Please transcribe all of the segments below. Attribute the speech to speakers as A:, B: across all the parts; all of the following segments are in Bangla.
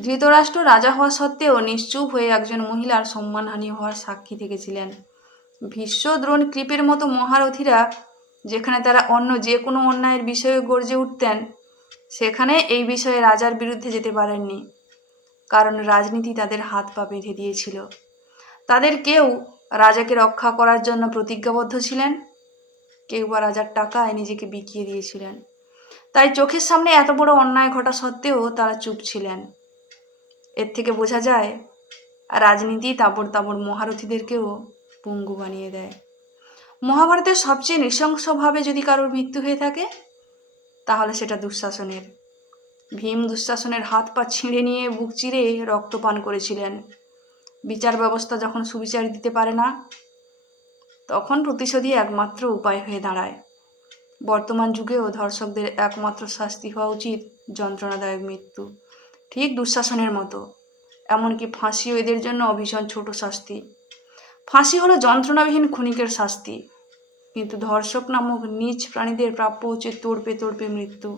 A: ধৃতরাষ্ট্র রাজা হওয়া সত্ত্বেও নিশ্চুপ হয়ে একজন মহিলার সম্মানহানি হওয়ার সাক্ষী থেকেছিলেন। ভীষ্ম দ্রোণ কৃপের মতো মহারথীরা, যেখানে তারা অন্য যে কোনো অন্যায়ের বিষয়ে গর্জে উঠতেন, সেখানে এই বিষয়ে রাজার বিরুদ্ধে যেতে পারেননি, কারণ রাজনীতি তাদের হাত পা বেঁধে দিয়েছিল। তাদের কেউ রাজাকে রক্ষা করার জন্য প্রতিজ্ঞাবদ্ধ ছিলেন? কেউ বা রাজার টাকায় নিজেকে বিকিয়ে দিয়েছিলেন। তাই চোখের সামনে এত বড় অন্যায় ঘটা সত্ত্বেও তারা চুপ ছিলেন। এর থেকে বোঝা যায়, রাজনীতি তাবড় তাবড় মহারথীদেরকেও পঙ্গু বানিয়ে দেয়। মহাভারতের সবচেয়ে নৃশংসভাবে যদি কারোর মৃত্যু হয়ে থাকে, তাহলে সেটা দুঃশাসনের। ভীম দুঃশাসনের হাত পা ছিঁড়ে নিয়ে বুক চিরে রক্তপান করেছিলেন। বিচার ব্যবস্থা যখন সুবিচার দিতে পারে না, তখন প্রতিশোধই একমাত্র উপায় হয়ে দাঁড়ায়। বর্তমান যুগেও ধর্ষকদের একমাত্র শাস্তি হওয়া উচিত যন্ত্রণাদায়ক মৃত্যু। ঠিক দুঃশাসনের মতো। এমনকি ফাঁসিও এদের জন্য অভীষণ ছোট শাস্তি। ফাঁসি হলো যন্ত্রণাবিহীন ক্ষণিকের শাস্তি। কিন্তু ধর্ষক নামক নিজ প্রাণীদের প্রাপ্য হচ্ছে তোড়পে তোড়পে মৃত্যু।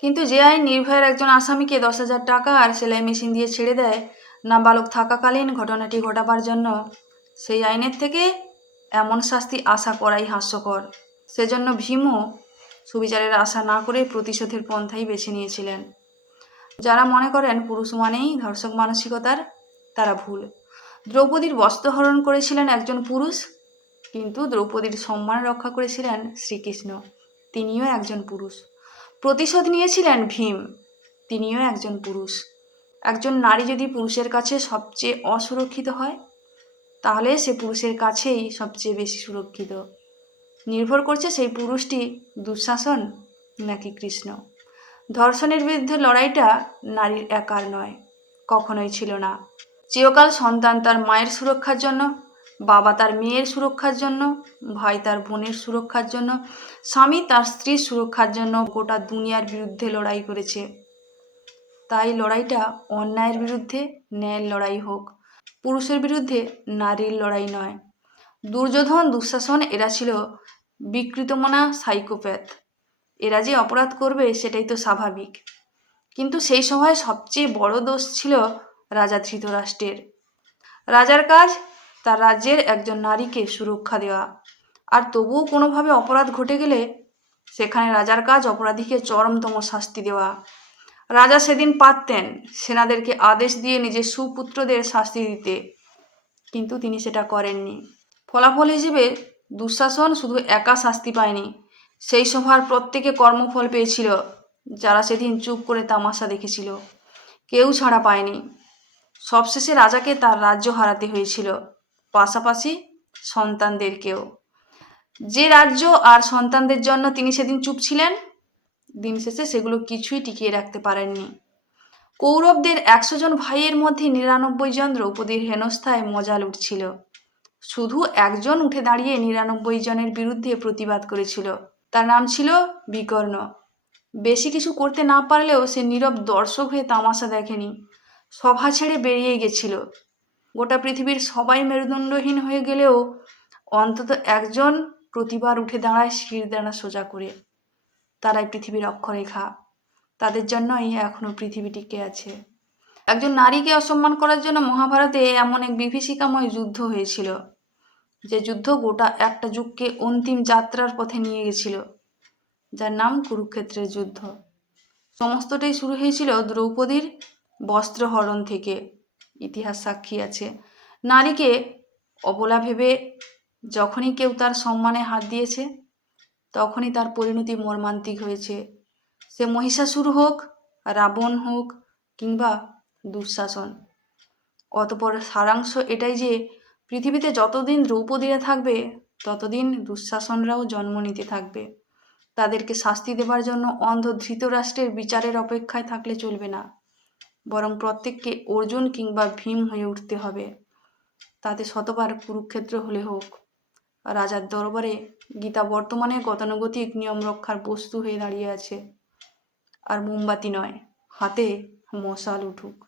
A: কিন্তু যে আইন নির্ভয়ের একজন আসামিকে দশ হাজার টাকা আর সেলাই মেশিন দিয়ে ছেড়ে দেয় নাবালক থাকাকালীন ঘটনাটি ঘটাবার জন্য, সেই আইনের থেকে এমন শাস্তি আশা করাই হাস্যকর। সেজন্য ভীমও সুবিচারের আশা না করে প্রতিশোধের পন্থাই বেছে নিয়েছিলেন। যারা মনে করেন পুরুষ মানেই ধর্ষক মানসিকতার, তারা ভুল। দ্রৌপদীর বস্ত্রহরণ করেছিলেন একজন পুরুষ, কিন্তু দ্রৌপদীর সম্মান রক্ষা করেছিলেন শ্রীকৃষ্ণ। তিনিও একজন পুরুষ। প্রতিশোধ নিয়েছিলেন ভীম, তিনিও একজন পুরুষ। একজন নারী যদি পুরুষের কাছে সবচেয়ে অসুরক্ষিত হয়, তাহলে সে পুরুষের কাছেই সবচেয়ে বেশি সুরক্ষিত। নির্ভর করছে সেই পুরুষটি দুঃশাসন নাকি কৃষ্ণ। ধর্ষণের বিরুদ্ধে লড়াইটা নারীর একার নয়, কখনোই ছিল না। চিরকাল সন্তান তার মায়ের সুরক্ষার জন্য, বাবা তার মেয়ের সুরক্ষার জন্য, ভাই তার বোনের সুরক্ষার জন্য, স্বামী তার স্ত্রীর সুরক্ষার জন্য গোটা দুনিয়ার বিরুদ্ধে লড়াই করেছে। তাই লড়াইটা অন্যায়ের বিরুদ্ধে, ন্যায়ের লড়াই হোক, পুরুষের বিরুদ্ধে নারীর লড়াই নয়। দুর্যোধন, দুঃশাসন, এরা ছিল বিকৃতমনা সাইকোপ্যাথ। এরা যে অপরাধ করবে সেটাই তো স্বাভাবিক। কিন্তু সেই সময় সবচেয়ে বড় দোষ ছিল রাজা ধৃতরাষ্ট্রের। রাজার কাজ, তার রাজ্যের একজন নারীকে সুরক্ষা দেওয়া। আর তবুও কোনোভাবে অপরাধ ঘটে গেলে সেখানে রাজার কাজ অপরাধীকে চরমতম শাস্তি দেওয়া। রাজা সেদিন পারতেন সেনাদেরকে আদেশ দিয়ে নিজের সুপুত্রদের শাস্তি দিতে। কিন্তু তিনি সেটা করেননি। ফলাফল হিসেবে দুঃশাসন শুধু একা শাস্তি পায়নি সেই সভার প্রত্যেকে কর্মফল পেয়েছিল, যারা সেদিন চুপ করে তামাশা দেখেছিল। কেউ ছাড়া পায়নি। সবশেষে রাজাকে তার রাজ্য হারাতে হয়েছিল, পাশাপাশি সন্তানদেরকেও। যে রাজ্য আর সন্তানদের জন্য তিনি সেদিন চুপ ছিলেন, দিন শেষে সেগুলো কিছুই টিকিয়ে রাখতে পারেননি। কৌরবদের একশো জন ভাইয়ের মধ্যে নিরানব্বই জন দ্রৌপদীর হেনস্থায় মজা লুটছিল শুধু একজন উঠে দাঁড়িয়ে নিরানব্বই জনের বিরুদ্ধে প্রতিবাদ করেছিল। তার নাম ছিল বিকর্ণ। বেশি কিছু করতে না পারলেও সে নীরব দর্শক হয়ে তামাশা দেখেনি। সভা ছেড়ে বেরিয়ে গেছিল। গোটা পৃথিবীর সবাই মেরুদণ্ডহীন হয়ে গেলেও অন্তত একজন প্রতিবার উঠে দাঁড়ায় শির দাঁড়া সোজা করে। তারাই পৃথিবীর অক্ষরেখা। তাদের জন্যই এখনও পৃথিবী টিকে আছে। একজন নারীকে অসম্মান করার জন্য মহাভারতে এমন এক বিভীষিকাময় যুদ্ধ হয়েছিল। যে যুদ্ধ গোটা একটা যুগকে অন্তিম যাত্রার পথে নিয়ে গেছিল, যার নাম কুরুক্ষেত্রের যুদ্ধ। সমস্তটাই শুরু হয়েছিল দ্রৌপদীর বস্ত্রহরণ থেকে। ইতিহাস সাক্ষী আছে। নারীকে অবলা ভেবে যখনই কেউ তার সম্মানে হাত দিয়েছে, তখনই তার পরিণতি মর্মান্তিক হয়েছে। সে মহিষাসুর হোক, রাবণ হোক কিংবা দুঃশাসন। অতপর সারাংশ এটাই যে পৃথিবীতে যতদিন দ্রৌপদীরা থাকবে, ততদিন দুঃশাসনরাও জন্ম নিতে থাকবে। তাদেরকে শাস্তি দেবার জন্য অন্ধ ধৃতরাষ্ট্রের বিচারের অপেক্ষায় থাকলে চলবে না। বরং প্রত্যেককে অর্জুন কিংবা ভীম হয়ে উঠতে হবে। তাতে শতবার কুরুক্ষেত্র হলে হোক। রাজার দরবারে গীতা বর্তমানে গতানুগতিক নিয়ম রক্ষার বস্তু হয়ে দাঁড়িয়ে আছে। আর মোমবাতি নয়, হাতে মশাল উঠুক।